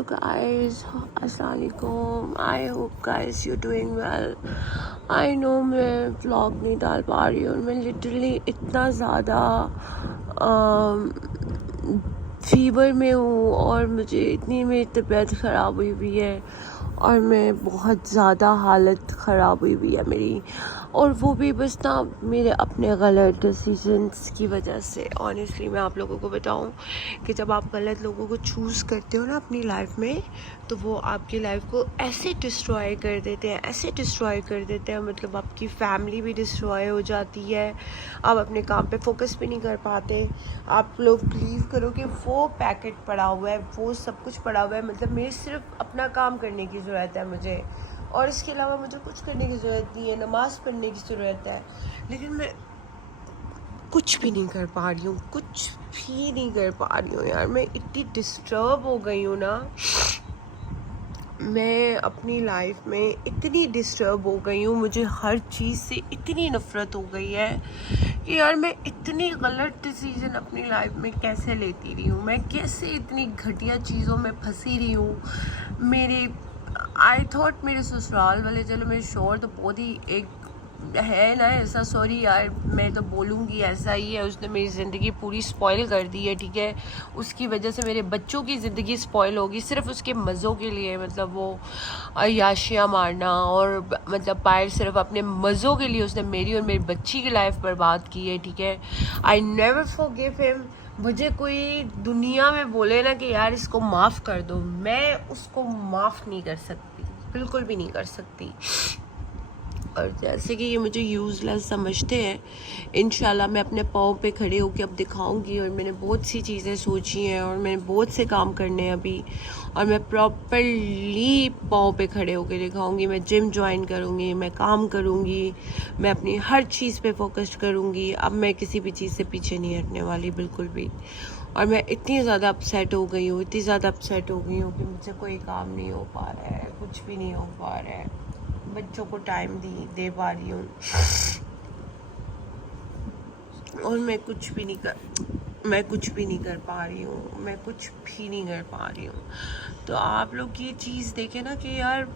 Hello guys, अस्सलामुअलैकुम. I hope guys you're doing well. I know मैं vlog नहीं डाल पा रही हूँ. मैं literally इतना ज़्यादा फीवर में हूँ और मुझे इतनी मेरी तबीयत ख़राब हुई हुई है और मैं बहुत ज़्यादा हालत ख़राब हुई हुई है मेरी, और वो भी बस ना मेरे अपने गलत डिसीजंस की वजह से. ऑनेस्टली मैं आप लोगों को बताऊं कि जब आप गलत लोगों को चूज़ करते हो ना अपनी लाइफ में, तो वो आपकी लाइफ को ऐसे डिस्ट्रॉय कर देते हैं, ऐसे डिस्ट्रॉय कर देते हैं. मतलब आपकी फैमिली भी डिस्ट्रॉय हो जाती है, आप अपने काम पे फोकस भी नहीं कर पाते. आप लोग बिलीव करो कि वो पैकेट पड़ा हुआ है, वो सब कुछ पड़ा हुआ है. मतलब मेरे सिर्फ अपना काम करने की ज़रूरत है मुझे, और इसके अलावा मुझे कुछ करने की ज़रूरत नहीं है. नमाज़ पढ़ने की ज़रूरत है, लेकिन मैं कुछ भी नहीं कर पा रही हूँ, कुछ भी नहीं कर पा रही हूँ यार. मैं इतनी डिस्टर्ब हो गई हूँ ना, मैं अपनी लाइफ में इतनी डिस्टर्ब हो गई हूँ. मुझे हर चीज़ से इतनी नफ़रत हो गई है कि यार मैं इतनी गलत डिसीजन अपनी लाइफ में कैसे लेती रही हूँ, मैं कैसे इतनी घटिया चीज़ों में फंसी रही हूँ. मेरे आई थॉट मेरे ससुराल वाले, चलो मेरे शोर तो बहुत ही एक है ना ऐसा, सॉरी यार मैं तो बोलूँगी ऐसा ही है, उसने मेरी ज़िंदगी पूरी स्पॉइल कर दी है. ठीक है, उसकी वजह से मेरे बच्चों की ज़िंदगी स्पॉइल होगी सिर्फ उसके मज़ों के लिए. मतलब वो अय्याशियाँ मारना और मतलब बाहर सिर्फ अपने मज़ों के लिए उसने मेरी और मेरी बच्ची की लाइफ बर्बाद की है. ठीक है, आई नेवर फॉरगिव हिम. मुझे कोई दुनिया में बोले ना कि यार इसको माफ़ कर दो, मैं उसको माफ़ नहीं कर सकती, बिल्कुल भी नहीं कर सकती. और जैसे कि ये मुझे यूज़लेस समझते हैं, इंशाल्लाह मैं अपने पाँव पे खड़े होकर अब दिखाऊंगी. और मैंने बहुत सी चीज़ें सोची हैं और मैंने बहुत से काम करने हैं अभी, और मैं प्रॉपरली पाँव पे खड़े होकर दिखाऊंगी. मैं जिम ज्वाइन करूंगी, मैं काम करूंगी, मैं अपनी हर चीज़ पे फोकस करूंगी. अब मैं किसी भी चीज़ से पीछे नहीं हटने वाली बिल्कुल भी. और मैं इतनी ज़्यादा अपसेट हो गई हूँ, इतनी ज़्यादा अपसेट हो गई हूँ कि मुझसे कोई काम नहीं हो पा रहा है, कुछ भी नहीं हो पा रहा है. बच्चों को टाइम दे पा रही हूँ और मैं कुछ भी नहीं कर पा रही हूँ, मैं कुछ भी नहीं कर पा रही हूँ. तो आप लोग ये चीज़ देखें ना कि यार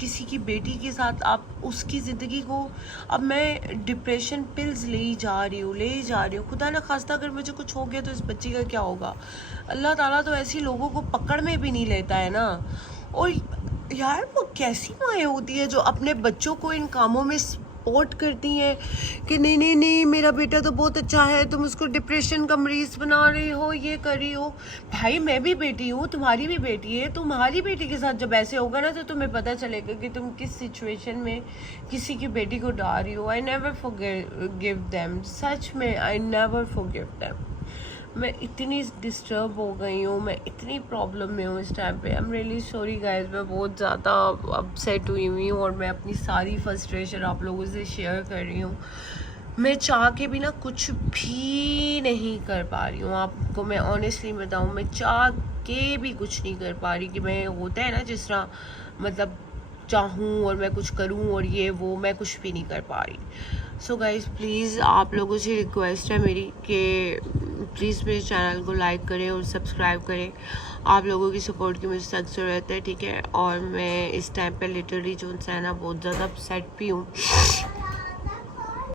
किसी की बेटी के साथ आप उसकी ज़िंदगी को, अब मैं डिप्रेशन पिल्स ले ही जा रही हूँ. खुदा न खास्ता अगर मुझे कुछ हो गया तो इस बच्ची का क्या होगा. अल्लाह ताला तो ऐसी लोगों को पकड़ में भी नहीं लेता है ना. और यार वो कैसी माएँ होती है जो अपने बच्चों को इन कामों में सपोर्ट करती हैं कि नहीं नहीं नहीं मेरा बेटा तो बहुत अच्छा है, तुम उसको डिप्रेशन का मरीज़ बना रही हो, ये कर रही हो. भाई मैं भी बेटी हूँ, तुम्हारी भी बेटी है. तुम्हारी बेटी के साथ जब ऐसे होगा ना तो तुम्हें पता चलेगा कि तुम किस सिचुएशन में किसी की बेटी को डाल रही हो. आई नेवर फॉरगिव देम, सच में आई नेवर फॉरगिव देम. मैं इतनी डिस्टर्ब हो गई हूँ, मैं इतनी प्रॉब्लम में हूँ इस टाइम पे. I am really sorry guys, मैं बहुत ज़्यादा अपसेट हुई हूँ और मैं अपनी सारी फ्रस्ट्रेशन आप लोगों से शेयर कर रही हूँ. मैं चाह के भी ना कुछ भी नहीं कर पा रही हूँ. आपको मैं ऑनेस्टली बताऊँ, मैं चाह के भी कुछ नहीं कर पा रही. कि मैं होता है ना जिस तरह, मतलब चाहूँ और मैं कुछ करूँ और ये वो, मैं कुछ भी नहीं कर पा रही. सो गाइज़ प्लीज़ आप लोगों से रिक्वेस्ट है मेरी कि प्लीज़ मेरे चैनल को लाइक करें और सब्सक्राइब करें. आप लोगों की सपोर्ट की मुझे सख्त ज़रूरत है. ठीक है, और मैं इस टाइम पे लिटरली जो है ना बहुत ज़्यादा अपसेट भी हूँ.